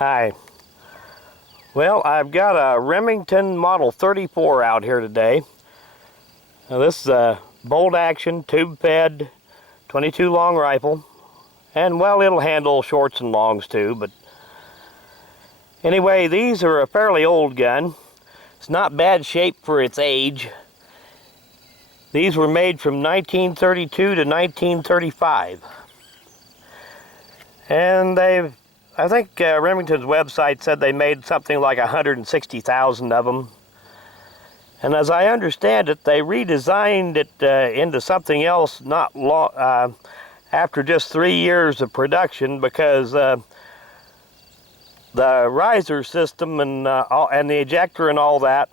Hi. Well, I've got a Remington Model 34 out here today. Now, this is a bolt action, tube fed, 22 long rifle. And well, it'll handle shorts and longs too, but anyway, these are a fairly old gun. It's not bad shape for its age. These were made from 1932 to 1935. And I think Remington's website said they made something like 160,000 of them. And as I understand it, they redesigned it into something else not long, after just 3 years of production, because the riser system and the ejector and all that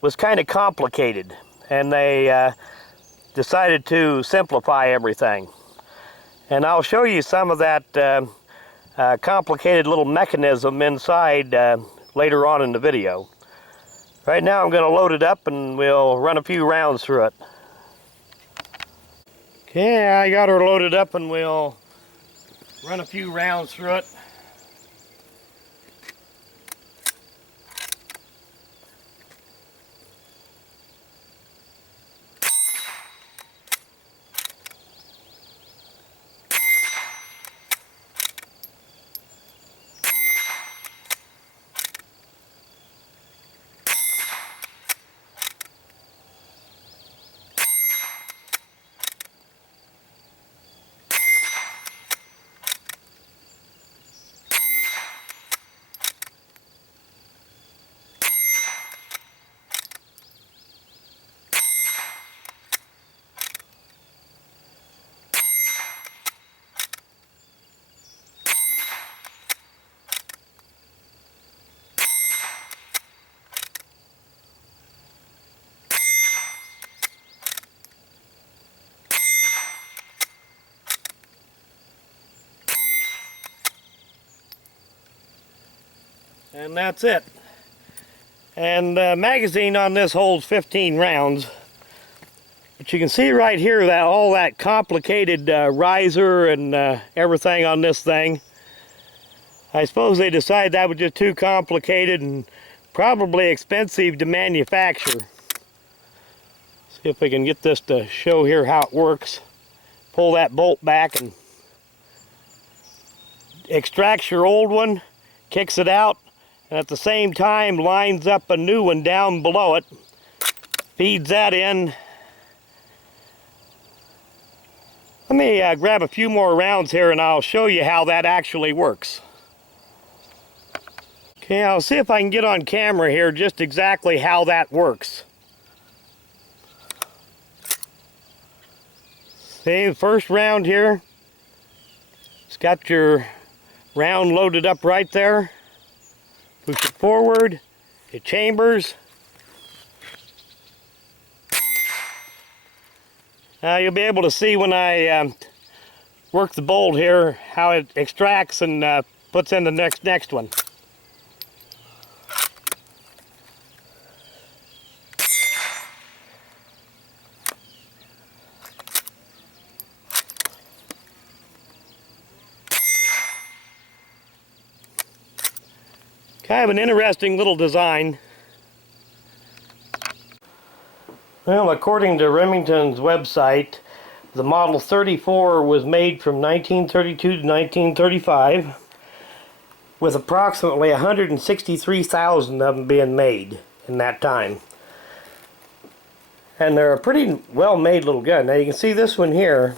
was kind of complicated, and they decided to simplify everything. And I'll show you some of that complicated little mechanism inside later on in the video. Right now I'm going to load it up and we'll run a few rounds through it. Okay, I got her loaded up and we'll run a few rounds through it. And that's it. And the magazine on this holds 15 rounds. But you can see right here that all that complicated riser and everything on this thing. I suppose they decided that was just too complicated and probably expensive to manufacture. See if we can get this to show here how it works. Pull that bolt back and extracts your old one, kicks it out, and at the same time lines up a new one down below it, feeds that in. Let me grab a few more rounds here and I'll show you how that actually works. Okay, I'll see if I can get on camera here just exactly how that works. See, the first round here, it's got your round loaded up right there. Push it forward, it chambers. Now you'll be able to see when I work the bolt here how it extracts and puts in the next one. Kind of an interesting little design. Well, according to Remington's website, the Model 34 was made from 1932 to 1935, with approximately 163,000 of them being made in that time. And they're a pretty well-made little gun. Now you can see this one here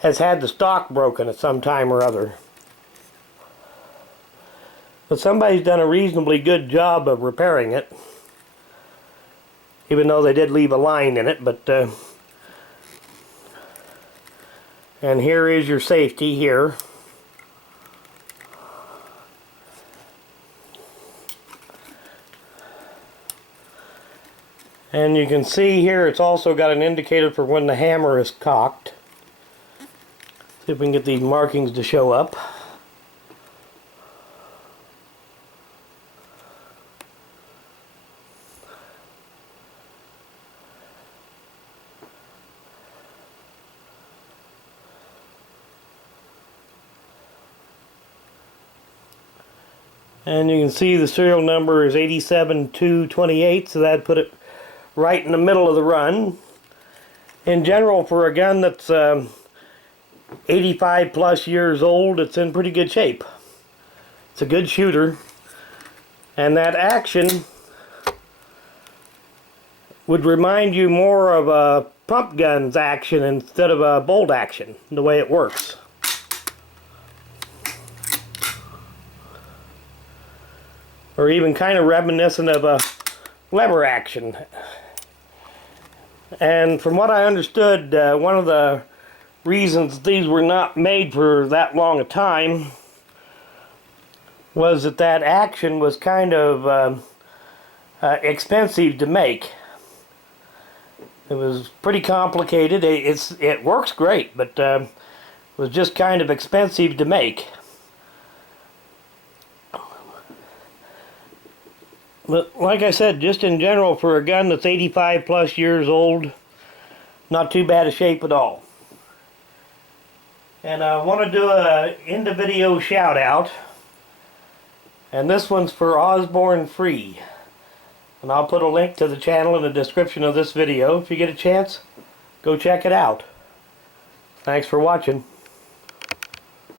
has had the stock broken at some time or other. But somebody's done a reasonably good job of repairing it, even though they did leave a line in it. But and here is your safety here. And you can see here it's also got an indicator for when the hammer is cocked. See if we can get these markings to show up. And you can see the serial number is 87228, so that'd put it right in the middle of the run. In general, for a gun that's 85 plus years old, it's in pretty good shape. It's a good shooter, and that action would remind you more of a pump gun's action instead of a bolt action, the way it works. Or even kind of reminiscent of a lever action. And from what I understood, one of the reasons these were not made for that long a time was that that action was kind of expensive to make. It was pretty complicated. It works great, but it was just kind of expensive to make. But like I said, just in general, for a gun that's 85 plus years old, not too bad a shape at all. And I want to do a end of video shout out, and this one's for ozbornfree. And I'll put a link to the channel in the description of this video. If you get a chance, go check it out. Thanks for watching.